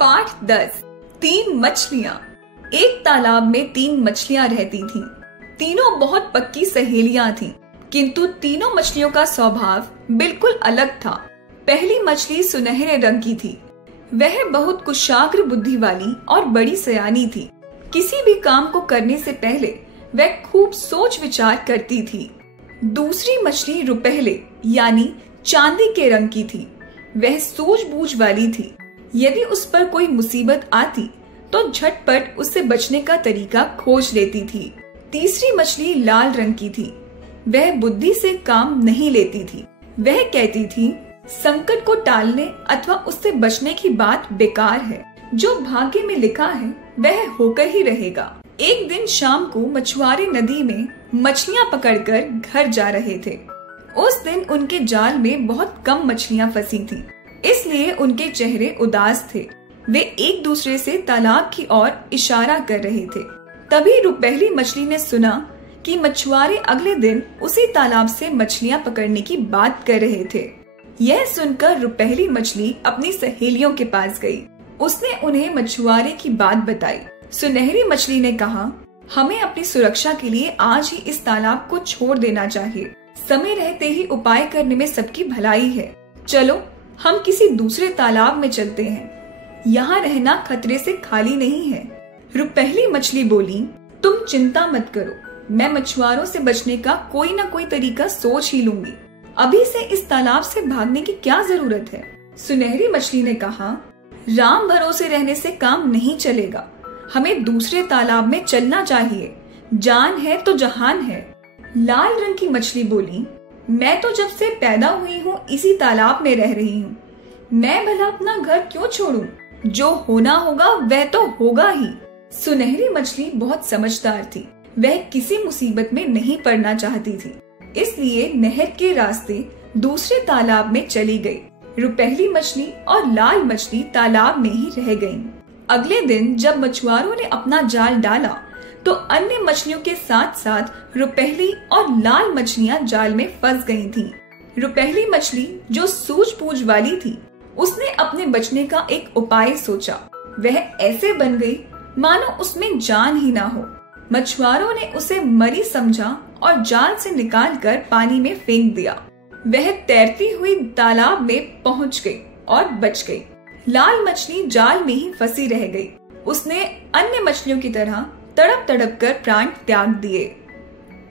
पाठ 10। 3 मछलियाँ। एक तालाब में 3 मछलियाँ रहती थीं। तीनों बहुत पक्की सहेलियां थीं, किंतु तीनों मछलियों का स्वभाव बिल्कुल अलग था। पहली मछली सुनहरे रंग की थी। वह बहुत कुशाग्र बुद्धि वाली और बड़ी सयानी थी। किसी भी काम को करने से पहले वह खूब सोच विचार करती थी। दूसरी मछली रुपहले यानी चांदी के रंग की थी। वह सूझबूझ वाली थी। यदि उस पर कोई मुसीबत आती तो झटपट उससे बचने का तरीका खोज लेती थी। तीसरी मछली लाल रंग की थी। वह बुद्धि से काम नहीं लेती थी। वह कहती थी, संकट को टालने अथवा उससे बचने की बात बेकार है। जो भाग्य में लिखा है वह होकर ही रहेगा। एक दिन शाम को मछुआरे नदी में मछलियां पकड़कर घर जा रहे थे। उस दिन उनके जाल में बहुत कम मछलियां फंसी थीं, इसलिए उनके चेहरे उदास थे। वे एक दूसरे से तालाब की ओर इशारा कर रहे थे। तभी रुपहली मछली ने सुना कि मछुआरे अगले दिन उसी तालाब से मछलियां पकड़ने की बात कर रहे थे। यह सुनकर रुपहली मछली अपनी सहेलियों के पास गई। उसने उन्हें मछुआरे की बात बताई। सुनहरी मछली ने कहा, हमें अपनी सुरक्षा के लिए आज ही इस तालाब को छोड़ देना चाहिए। समय रहते ही उपाय करने में सबकी भलाई है। चलो हम किसी दूसरे तालाब में चलते हैं। यहाँ रहना खतरे से खाली नहीं है। रुपहली मछली बोली, तुम चिंता मत करो, मैं मछुआरों से बचने का कोई ना कोई तरीका सोच ही लूंगी। अभी से इस तालाब से भागने की क्या जरूरत है। सुनहरी मछली ने कहा, राम भरोसे रहने से काम नहीं चलेगा। हमें दूसरे तालाब में चलना चाहिए। जान है तो जहान है। लाल रंग की मछली बोली, मैं तो जब से पैदा हुई हूँ इसी तालाब में रह रही हूँ। मैं भला अपना घर क्यों छोड़ूं? जो होना होगा वह तो होगा ही। सुनहरी मछली बहुत समझदार थी। वह किसी मुसीबत में नहीं पड़ना चाहती थी, इसलिए नहर के रास्ते दूसरे तालाब में चली गई। रुपहली मछली और लाल मछली तालाब में ही रह गईं। अगले दिन जब मछुआरों ने अपना जाल डाला तो अन्य मछलियों के साथ साथ रुपहली और लाल मछलियां जाल में फंस गई थीं। रुपहली मछली जो सूझबूझ वाली थी, उसने अपने बचने का एक उपाय सोचा। वह ऐसे बन गई मानो उसमें जान ही ना हो। मछुआरों ने उसे मरी समझा और जाल से निकालकर पानी में फेंक दिया। वह तैरती हुई तालाब में पहुंच गई और बच गई। लाल मछली जाल में ही फंसी रह गई। उसने अन्य मछलियों की तरह तड़प तड़प कर प्राण त्याग दिए।